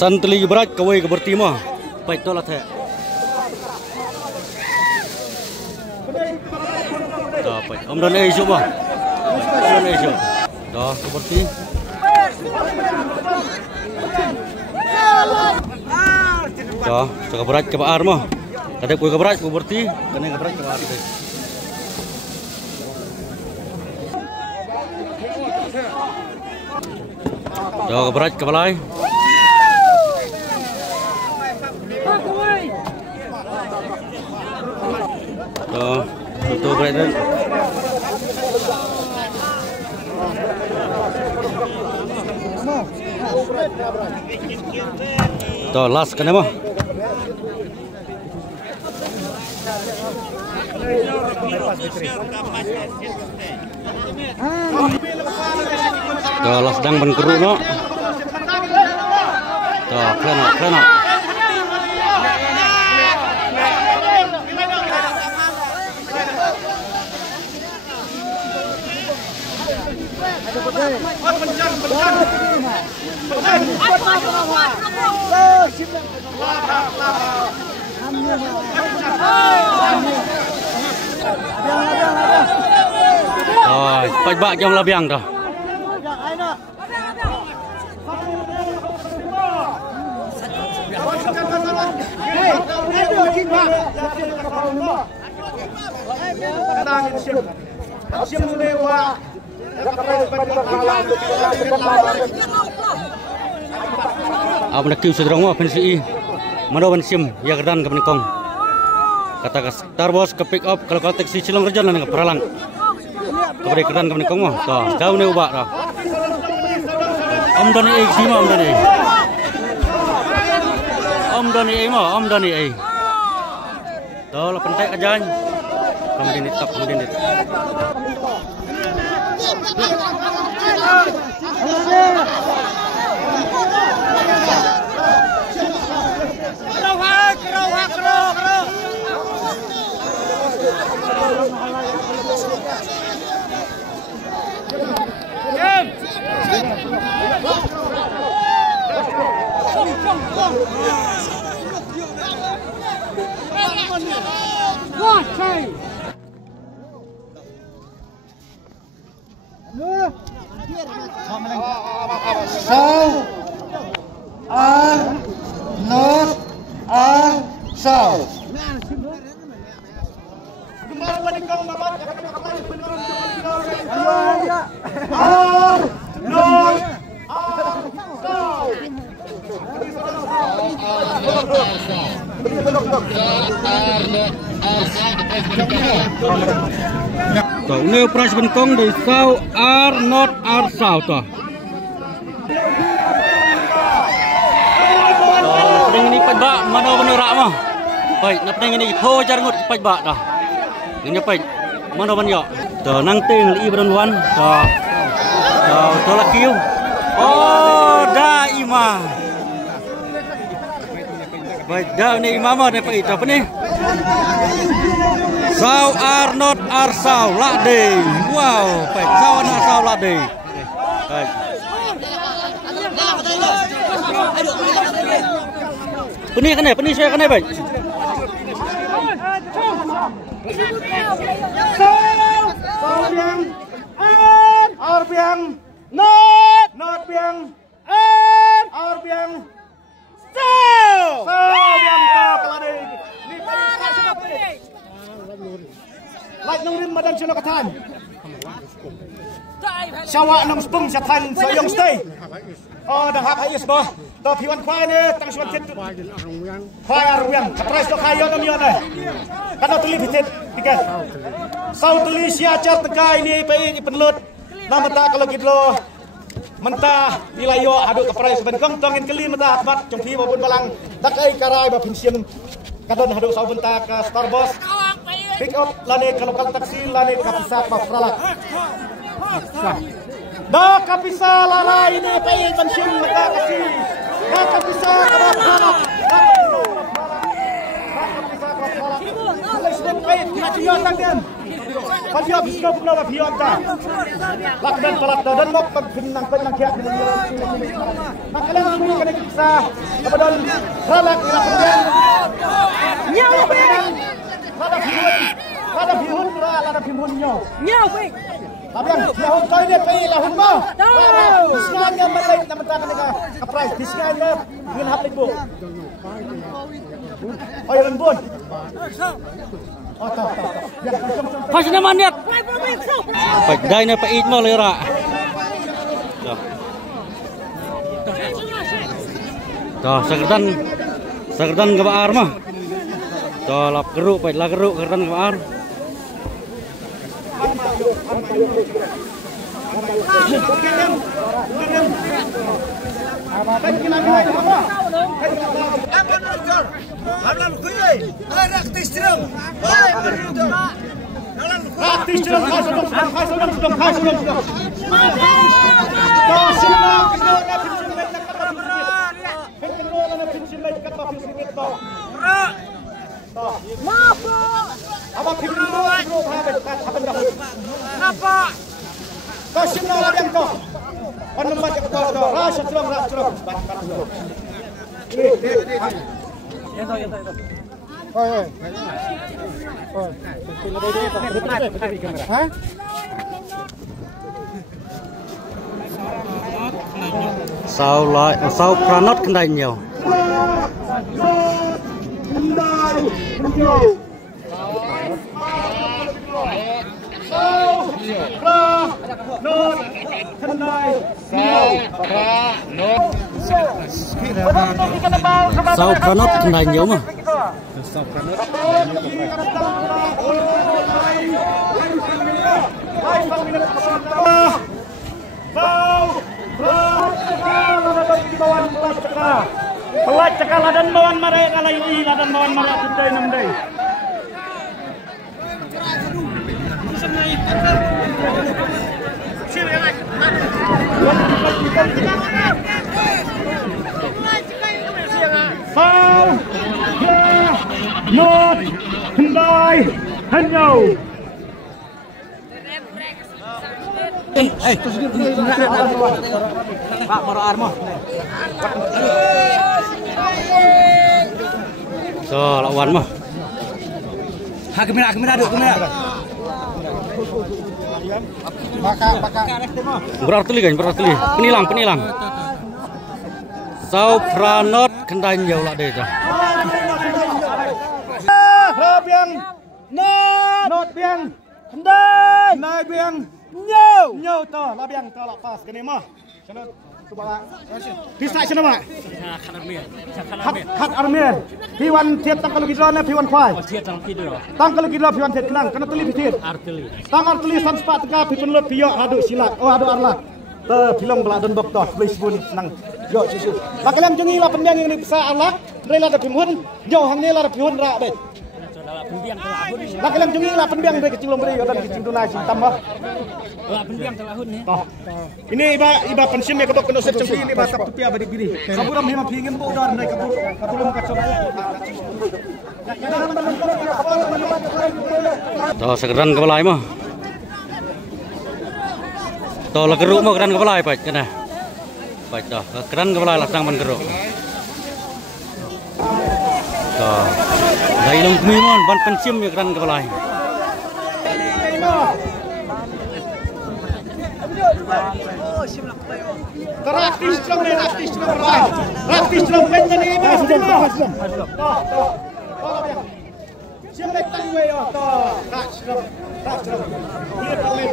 Santli berat kawai ke bertima. Baik tolak saya. Dah baik. Amdan isu mah. Amdan isu. Dah seperti. Dah jaga berat ke Pak mah. Tadi kue ke berat kue berti. Kena ke berat ke Pak Ar. Dah ke berat ke balai. Dah tutup berat dan. Dah last kena mah. Dah last sedang berkeruk no. Dah kena. Bak jam labiang dah. Apa nak kiu sederhana mah pensi mana pensim ya kerdan ke penikong. Kata Star Bos ke pick up kalau taksi Cilong Rejan lah nak peralang. Kepada kerdan ke penikong mah. Dah jauh ni ubah dah. Amdani ai sima amdani. Amdani ai mah amdani ai. Dah lah pentek ajan. Kemudian ditap kemudian dit. South are north are south. Tuh, ini operasi bengkong dari South are north are south tuh. Pening ini pajak mana benerak mah. Baik, nak pening ini ho jarngut pajak dah. Ini pajak mana banyak. Tuh, nang ting li beranwan. Tuh, tuh lakiu. Oh, dah imah. Baik, dah ni imah mah dapat itu apa ni? South are not are south lah deh. Wow, baik. South not south lah deh. Baik. Penih kan? Penih saya kan baik. South biang, or biang, not biang, or biang, south biang tak keladi. Like nung rim madan sila katan. Syawa nung spung syatan sayong stay. Oh, dah hak ayus boh. Dah piwan kuai ni tang suan tit. Kuai arwiang. Katrais dah kayo nam yon eh. Kata tuli bitit tiga. Sau tuli siacar tekai ni pai penlut. Nama tak kalau gitu mentah wilayo aduk kaprais benkong tongin keli mentah akbat jongpi babun balang takai karai ba pensiun kadon aduk sau bentak Star Bos. Pick up lane kalau taksi lane kapisak mafralak. Dah kapisah larai ini pengen pensiun mereka kasih. Dah kapisah mafralak. Kapisah mafralak. Let's go wait. Nanti yo tanggen. Pajak snow pulau Fiona. Lakban pelak dan mok penang kiat dengan nak kalian ini kena kita kemudian halak kemudian nyaw Lada bihun nyaw tapi yang lahun kau ini pergi lahun mau disnanya balik nama tak kena ke price disnanya dengan haplik bu oh yang bun Pas nama niat. Baik, dah ini Pak Ijmal lera. Dah, sekerdan kebaar mah. Dah, lap geruk, baik lah geruk, sekerdan kebaar. Sao pranot kendai nhiều. Sao pranot kendai nhiều mà. Pelat cekal ladan bawan marai kalayui ladan bawan marai tudai namdai. Sao ya not kendai hanyau. Pak Moro Armo. So, lawan mah. Ha kamera duk kamera. Baka. Berarti kan, penilang. Sao pranot kendai nhiều lại đây rồi. Biang not biang kendai nai biang nhau to la biang to la pas kene mah. Sana tu bala. Bisa sana mak. Khat armir. Piwan tiet tang kalau kita na piwan khwai. Tiet tang tidur. Tang kalau kita piwan tiet kenang kana tuli pitit. Artili. Tang artili san spa tengah pipun lut piyo adu silat. Oh adu arlah. Te film beladon bok to please bun nang yo susu. La kalian jungi la pendiang ini pesa alak. Rela da pimun. Yo hang ni la da pimun ra bet. Lah kalian jungi lah pendiang dari kecil lombri dan kecil tunai cinta mah. Lah pendiang telahun ni. Ini iba pensiun ya kedok kedok secengki ini bahasa tupi abadi biri. Kaburam hima pingin bu udar naik kaburam kacau. Tuh sekeran kepalai mah. Tuh lah geruk mah keran kepalai baik kena. Baik dah keran kepalai laksang man geruk. Tuh. Dah ilung kemimon ban pensiun ya keran kepalai. Raktis strong pengen ini mas. Siap naik tangwe yo to. Raktis. Dia tangwe.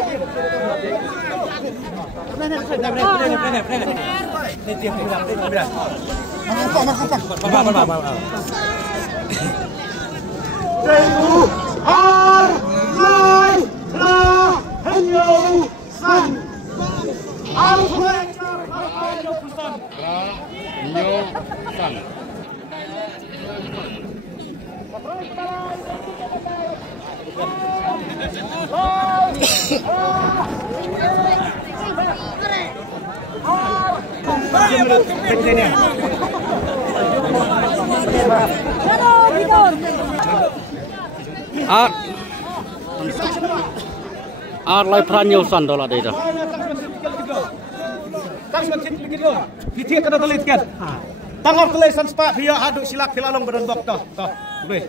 Arlai Pranyo Sandola Deda. Tang suan kit begitu. Pitik kena telit kan. Tangor tulisan sepak dia aduk silap hilalong badan bok toh. Boleh.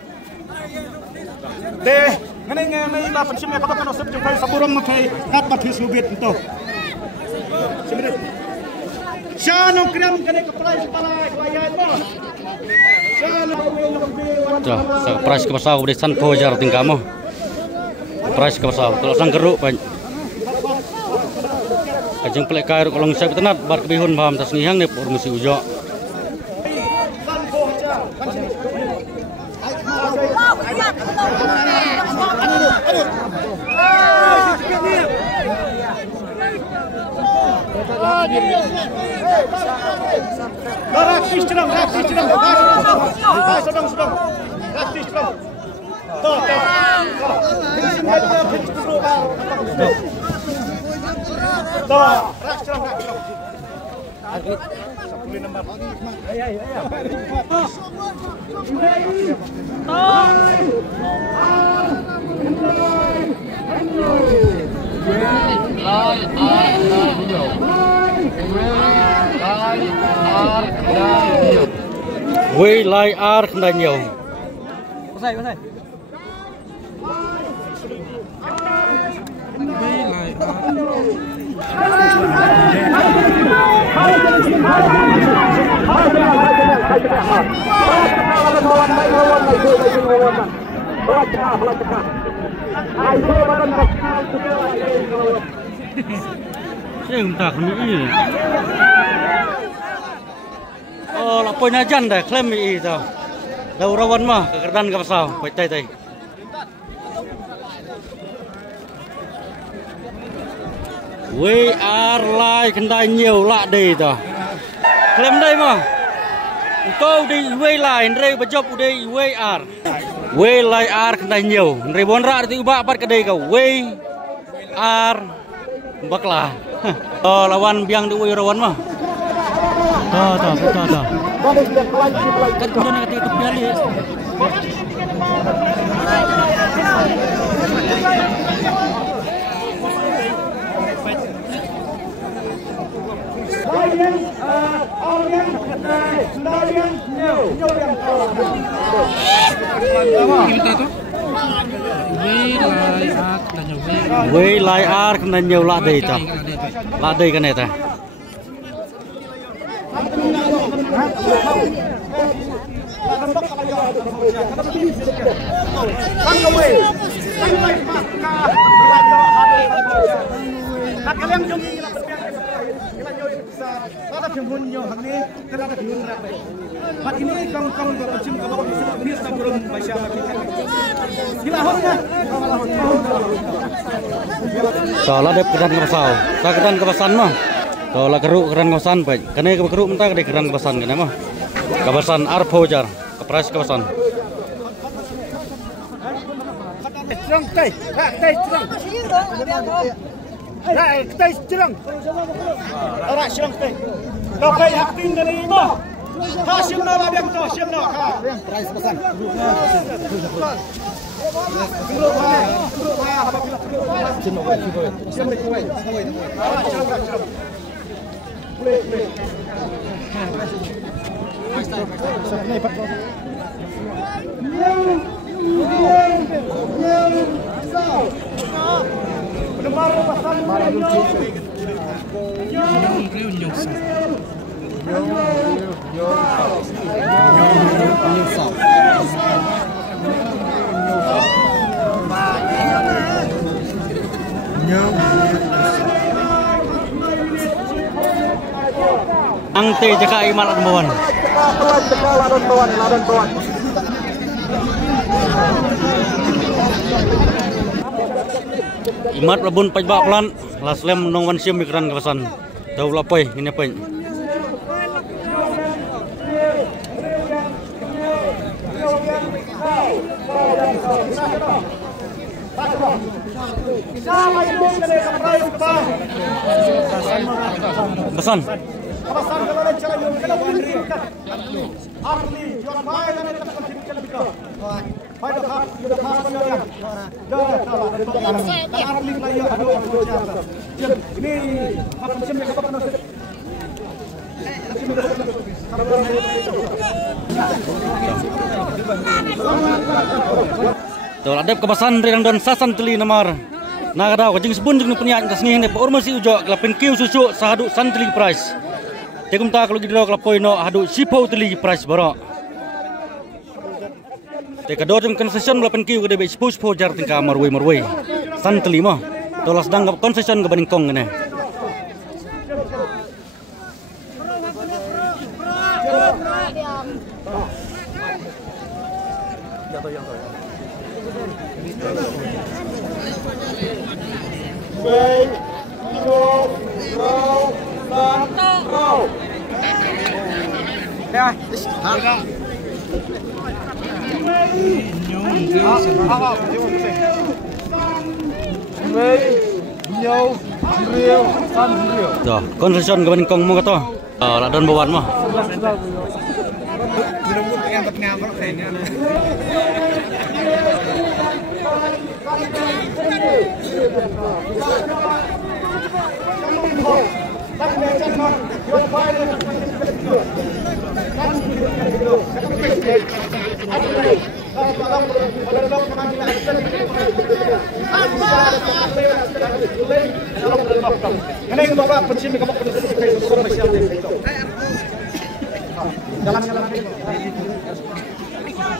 Deh, ngene la pensim ya kalau sep jumpai saburam makai kat pathi subit itu. Sebenarnya. Shano kriam kene kepala kuayat mo. Tuh, price ke pasar di San Pojar tinggal mo. Price ke pasar, kalau sang geruk banyak. Kajeng pelek kair kolong saya tenat bar kebihun paham tas nihang nih por musi ujo. Raktis sedang. Raktis sedang. Toh. Wei lai ar kena nhiều. Pasai. Saya entah ni. Oh, lapoi najan dah klaim ni itu. Dah urawan mah kekerdan ke pasau, tai. We are lai kendai nhiều lạ đi ta. Klaim đây mà. Câu đi we lai ndrei bajop udai we are. We lai are kendai nhiều. Ndrei bonra di ubah apa kedai kau. We are bakla. Oh, lawan biang di we rawan mah. Ta. Kan kemudian nak kata piali. We lai ar kena nhiều lạ đây ta. Lạ đây cái này ta. Soalnya ada keran kepasau, saya keran kepasan mah. Soalnya keruk keran kepasan baik. Karena keruk mentah ada keran kepasan kena mah. Kepasan Arpojar, kepres kepasan. Cerang teh cerang. Teh cerang. Orang cerang teh. Kau kaya haktin dari ibu. Kau siapa nak biang tu? Siapa nak kau? Price pesan. Ang te jaka imal adembawan. Imat labun pajbak pelan, laslem nong wan siam mikran kawasan. Tahu lapai ini apa? Pesan. Harli, John Pai dan kita kontribusi lebih ke. Pai dah sudah khas sekalian. Dah kalau dari tokoh dan Harli player aduh aku siapa. Ini apa macam yang apa kena. Tol adep kebasan rirang don sasan teli namar. Nagada ko jing sebun jing punya tas ngih ne por masih ujo kelapin kiu susu sahadu santli price. Tegum ta kalau gidro kelapoi no hadu sipo teli price baro. Te kador jing concession kelapin kiu gede be sipo jar tingka marwei. Santli mah. Tolas dang concession ke baning kong ne. Baik, row. Ya, Tuh, concession ke baning kong mo kato. Ladon bawan mah.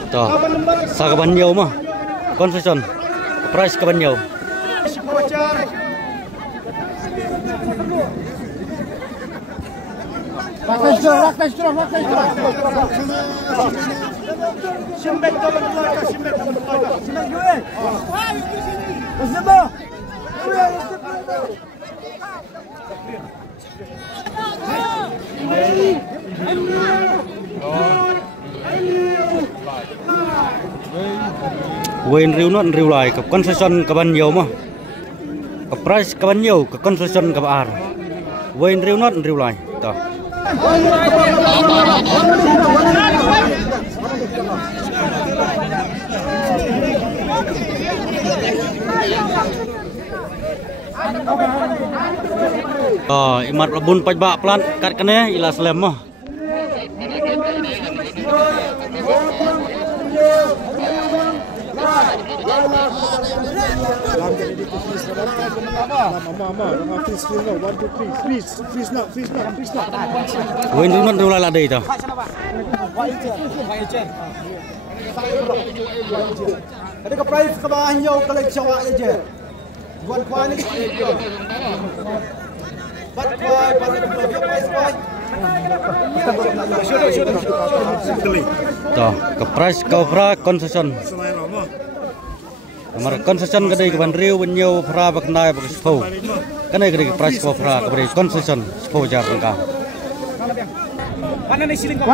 Tuh, sa kabanyaw mah. Concession. Price kabanyaw. Wain riu non riu lai ke concession ke banyaw mah. Ke price ke banyaw ke concession ke baar. Wain riu non riu lai. Tuh. Imat rebun pajbak pelan kat kene ila selem mah. Wain riu non riu lai ladai tu. Ada ke price ke bawah jauh kalau cawak aja. Buat kuah ni. Buat kuah, price kuah. Tuh, ke price kau fra concession. Kamar concession kadai ke ban riu banyaw fra baknai bak sepo. Kanai kadai ke price kau fra ke beri concession sepo jar tengka. Mana ni siling kau?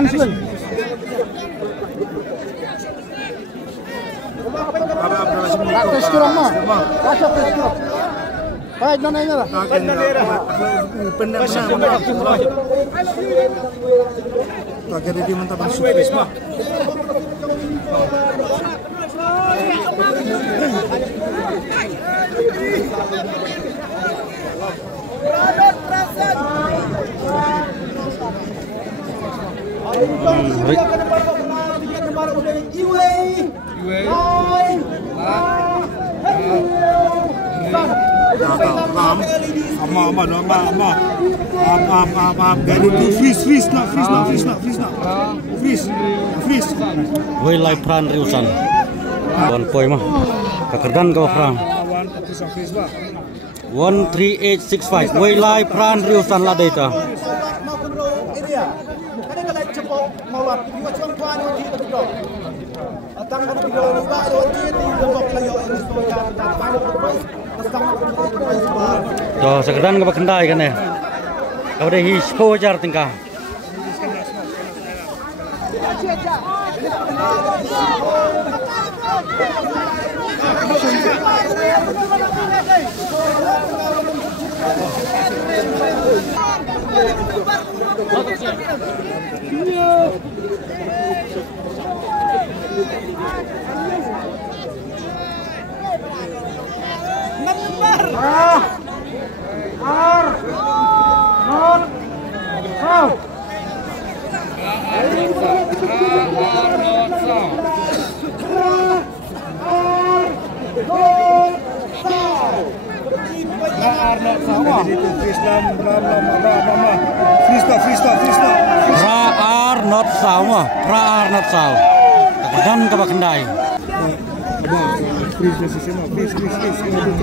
Wei lai pran riusan. Bon poi mah. Kekerdan kau pran. 13865. Wei lai pran riusan ladai ta. Tuh, sekedan ke kendai kan ya. Kau dah his pojar tingkah. Praar not sao mah, praar not sao. Dan ke Kendai.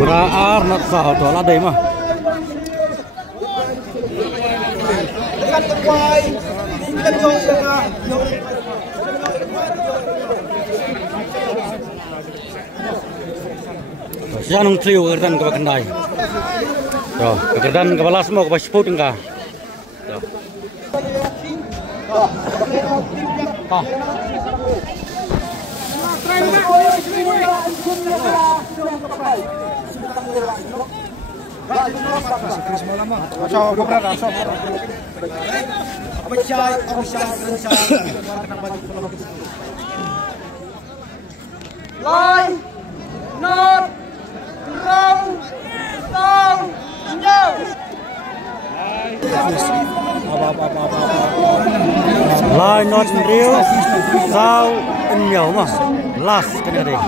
Praar not sao tu lah deh mah. Jangan trio kerdan ke Kendai. Tuh, kerdan ke balas mau ke Pasiput enggak? Tuh. Line, not, wrong, down, no. Line not real, sao in miao mah, las kena deh.